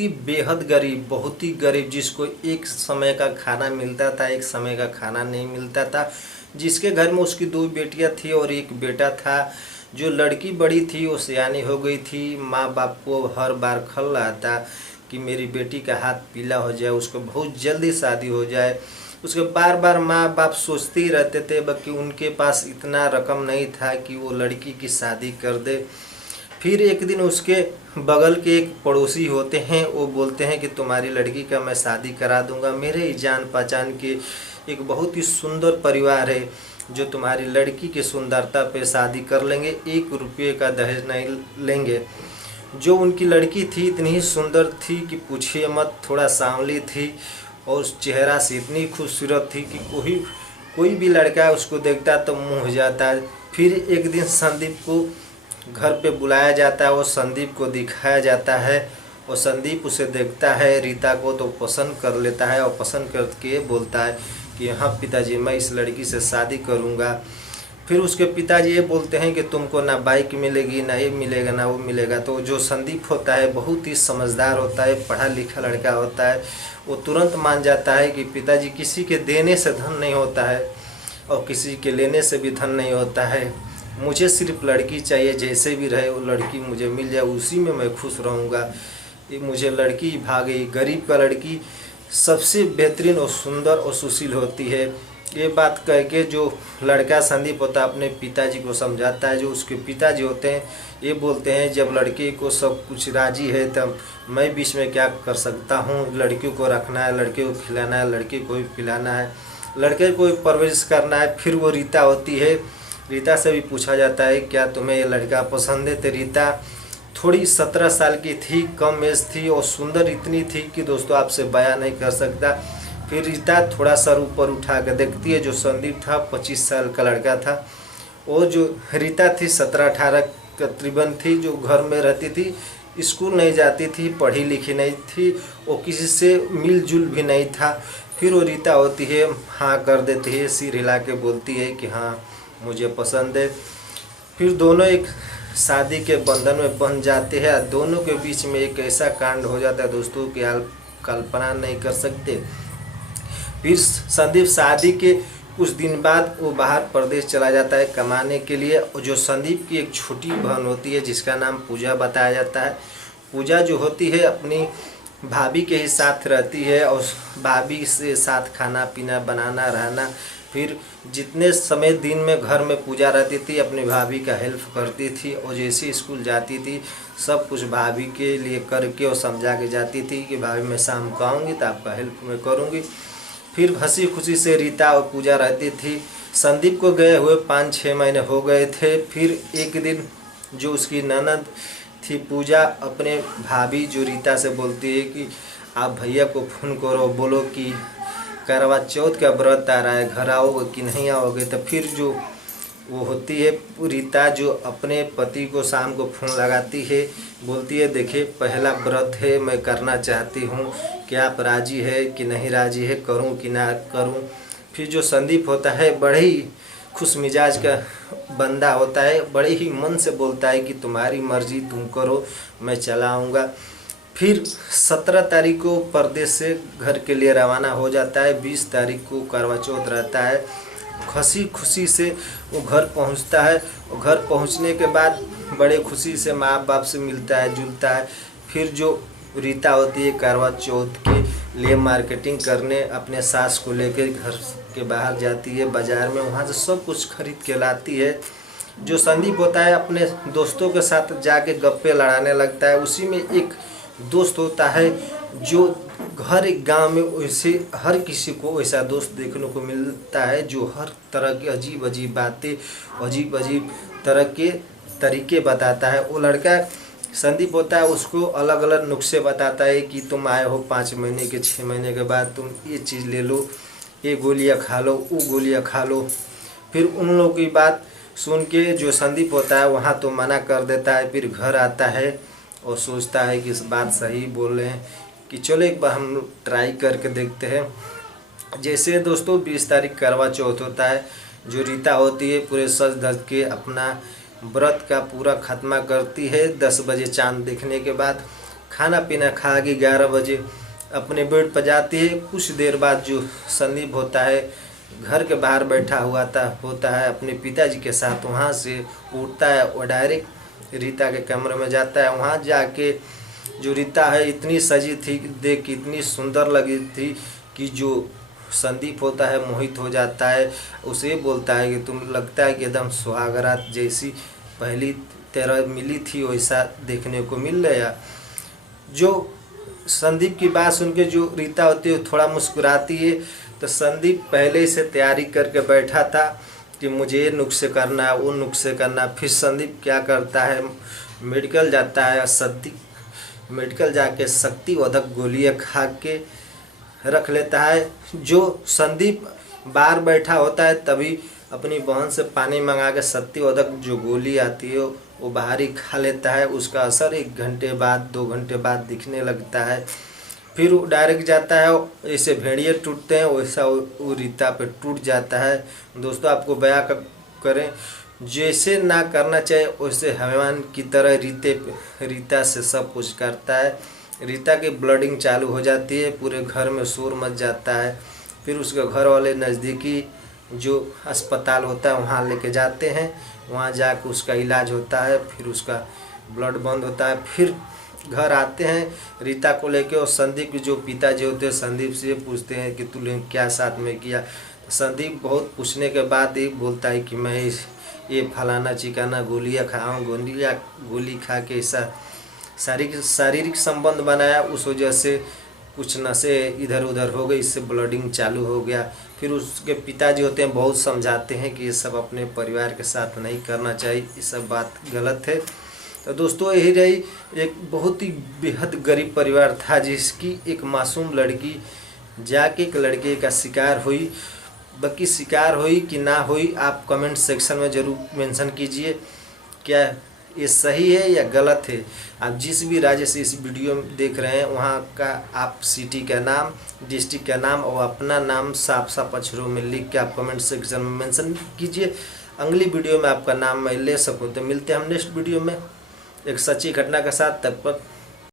ही बेहद गरीब, बहुत ही गरीब, जिसको एक समय का खाना मिलता था, एक समय का खाना नहीं मिलता था, जिसके घर में उसकी 2 बेटियां थी और एक बेटा था। जो लड़की बड़ी थी वो सयानी हो गई थी। माँ बाप को हर बार खल रहा था कि मेरी बेटी का हाथ पीला हो जाए, उसको बहुत जल्दी शादी हो जाए। उसके बार बार माँ बाप सोचते ही रहते थे, बल्कि उनके पास इतना रकम नहीं था कि वो लड़की की शादी कर दे। फिर एक दिन उसके बगल के एक पड़ोसी होते हैं, वो बोलते हैं कि तुम्हारी लड़की का मैं शादी करा दूंगा। मेरे ही जान पहचान के एक बहुत ही सुंदर परिवार है जो तुम्हारी लड़की की सुंदरता पे शादी कर लेंगे, 1 रुपये का दहेज नहीं लेंगे। जो उनकी लड़की थी इतनी ही सुंदर थी कि पूछिए मत, थोड़ा सांवली थी और उस चेहरा से इतनी खूबसूरत थी कि कोई भी लड़का उसको देखता तो मुँह हो जाता है। फिर एक दिन संदीप को घर पे बुलाया जाता है, वो संदीप को दिखाया जाता है और संदीप उसे देखता है, रीता को, तो पसंद कर लेता है और पसंद करके बोलता है कि हाँ पिताजी, मैं इस लड़की से शादी करूँगा। फिर उसके पिताजी ये बोलते हैं कि तुमको ना बाइक मिलेगी, ना ये मिलेगा, ना वो मिलेगा। तो जो संदीप होता है बहुत ही समझदार होता है, पढ़ा लिखा लड़का होता है, वो तुरंत मान जाता है कि पिताजी, किसी के देने से धन नहीं होता है और किसी के लेने से भी धन नहीं होता है। मुझे सिर्फ लड़की चाहिए, जैसे भी रहे वो लड़की मुझे मिल जाए, उसी में मैं खुश रहूँगा। ये मुझे लड़की भागे, गरीब का लड़की सबसे बेहतरीन और सुंदर और सुशील होती है। ये बात कह के जो लड़का संदीप होता है अपने पिताजी को समझाता है। जो उसके पिताजी होते हैं ये बोलते हैं जब लड़के को सब कुछ राजी है तब मैं बीच में क्या कर सकता हूँ। लड़कियों को रखना है, लड़के को खिलाना है, लड़के को भी पिलाना है, लड़के को भी परवरिश करना है। फिर वो रीता होती है, रीता से भी पूछा जाता है क्या तुम्हें ये लड़का पसंद है। तो रीता थोड़ी 17 साल की थी, कम एज थी और सुंदर इतनी थी कि दोस्तों आपसे बयां नहीं कर सकता। फिर रीता थोड़ा सर ऊपर उठा कर देखती है। जो संदीप था 25 साल का लड़का था और जो रीता थी 17-18 तकरीबन थी, जो घर में रहती थी, स्कूल नहीं जाती थी, पढ़ी लिखी नहीं थी और किसी से मिलजुल भी नहीं था। फिर वो रीता होती है, हाँ कर देती है, सिर हिला के बोलती है कि हाँ मुझे पसंद है। फिर दोनों एक शादी के बंधन में बंध जाते हैं। दोनों के बीच में एक ऐसा कांड हो जाता है दोस्तों कि आप कल्पना नहीं कर सकते। फिर संदीप शादी के कुछ दिन बाद वो बाहर प्रदेश चला जाता है कमाने के लिए। और जो संदीप की एक छोटी बहन होती है जिसका नाम पूजा बताया जाता है, पूजा जो होती है अपनी भाभी के ही साथ रहती है और भाभी से साथ खाना पीना बनाना रहना। फिर जितने समय दिन में घर में पूजा रहती थी अपनी भाभी का हेल्प करती थी और जैसे स्कूल जाती थी सब कुछ भाभी के लिए करके और समझा के जाती थी कि भाभी मैं शाम को आऊँगी तो आपका हेल्प मैं करूँगी। फिर हंसी खुशी से रीता और पूजा रहती थी। संदीप को गए हुए 5-6 महीने हो गए थे। फिर एक दिन जो उसकी ननद थी पूजा अपने भाभी जो रीता से बोलती है कि आप भैया को फ़ोन करो, बोलो कि करवा चौथ का व्रत आ रहा है, घर आओगे कि नहीं आओगे। तो फिर जो वो होती है रीता जो अपने पति को शाम को फ़ोन लगाती है, बोलती है देखिए पहला व्रत है, मैं करना चाहती हूँ, क्या आप राजी है कि नहीं राजी है, करूँ कि ना करूँ। फिर जो संदीप होता है बड़े ही खुश मिजाज का बंदा होता है, बड़े ही मन से बोलता है कि तुम्हारी मर्जी, तुम करो, मैं चला आऊँगा। फिर 17 तारीख को परदेश से घर के लिए रवाना हो जाता है। 20 तारीख को करवा चौथ रहता है। हंसी खुशी से वो घर पहुंचता है और घर पहुंचने के बाद बड़े खुशी से माँ बाप से मिलता है जुलता है। फिर जो रीता होती है करवा चौथ के लिए मार्केटिंग करने अपने सास को लेकर घर के बाहर जाती है बाज़ार में, वहाँ से सब कुछ खरीद के लाती है। जो संदीप होता है अपने दोस्तों के साथ जाके गप्पे लड़ाने लगता है। उसी में एक दोस्त होता है जो हर एक गांव में वैसे हर किसी को वैसा दोस्त देखने को मिलता है जो हर तरह की अजीब अजीब बातें, अजीब अजीब तरह के तरीके बताता है। वो लड़का संदीप होता है, उसको अलग अलग नुस्खे बताता है कि तुम आए हो 5 महीने के 6 महीने के बाद तुम ये चीज़ ले लो, ये गोलियां खा लो, वो गोलियां खा लो। फिर उन लोगों की बात सुन के जो संदीप होता है वहाँ तो मना कर देता है। फिर घर आता है और सोचता है कि इस बात सही बोल रहे हैं कि चलो एक बार हम ट्राई करके देखते हैं। जैसे दोस्तों 20 तारीख करवा चौथ होता है, जो रीता होती है पूरे सज धज के अपना व्रत का पूरा खात्मा करती है। 10 बजे चांद देखने के बाद खाना पीना खा के 11 बजे अपने बेड पर जाती है। कुछ देर बाद जो संदीप होता है घर के बाहर बैठा हुआ होता है अपने पिताजी के साथ, वहाँ से उठता है और डायरेक्ट रीता के कमरे में जाता है। वहाँ जाके जो रीता है इतनी सजी थी, देख के इतनी सुंदर लगी थी कि जो संदीप होता है मोहित हो जाता है। उसे बोलता है कि तुम लगता है कि एकदम सुहागरात जैसी पहली तेरा मिली थी वैसा देखने को मिल रहा। जो संदीप की बात सुन के जो रीता होती है थोड़ा मुस्कुराती है। तो संदीप पहले से तैयारी करके बैठा था कि मुझे ये नुस्खे करना है, वो नुस्खे करना है। फिर संदीप क्या करता है, मेडिकल जाता है, मेडिकल जाके शक्तिवर्धक गोलियाँ खा के रख लेता है। जो संदीप बाहर बैठा होता है तभी अपनी बहन से पानी मंगा के शक्तिवर्धक जो गोली आती है वो बाहर ही खा लेता है। उसका असर 1 घंटे बाद 2 घंटे बाद दिखने लगता है। फिर वो डायरेक्ट जाता है, जैसे भेड़िए टूटते हैं वैसा वो रीता पे टूट जाता है। दोस्तों आपको बयां करें, जैसे ना करना चाहिए वैसे हैवान की तरह रीता से सब कुछ करता है। रीता की ब्लडिंग चालू हो जाती है, पूरे घर में शोर मच जाता है। फिर उसके घर वाले नज़दीकी जो अस्पताल होता है वहाँ लेके जाते हैं, वहाँ जाकर उसका इलाज होता है, फिर उसका ब्लड बंद होता है। फिर घर आते हैं रीता को लेके और संदीप के जो पिताजी होते हैं संदीप से पूछते हैं कि तूने क्या साथ में किया। तो संदीप बहुत पूछने के बाद ही बोलता है कि मैं ये फलाना चिकाना गोलियाँ खाऊँ, गोली खा के ऐसा शारीरिक संबंध बनाया, उस वजह से कुछ नशे इधर उधर हो गई, इससे ब्लडिंग चालू हो गया। फिर उसके पिताजी होते हैं बहुत समझाते हैं कि ये सब अपने परिवार के साथ नहीं करना चाहिए, ये सब बात गलत है। तो दोस्तों यही रही, एक बहुत ही बेहद गरीब परिवार था जिसकी एक मासूम लड़की जाके एक लड़के का शिकार हुई। बाकी शिकार हुई कि ना हुई आप कमेंट सेक्शन में ज़रूर मेंशन कीजिए, क्या ये सही है या गलत है। आप जिस भी राज्य से इस वीडियो में देख रहे हैं वहाँ का आप सिटी का नाम, डिस्ट्रिक्ट का नाम और अपना नाम साफ साफ अक्षरों में लिख के आप कमेंट सेक्शन में मेंशन कीजिए। अगली वीडियो में आपका नाम मैं ले सकूँ। तो मिलते हैं हम नेक्स्ट वीडियो में एक सच्ची घटना के साथ। तब तक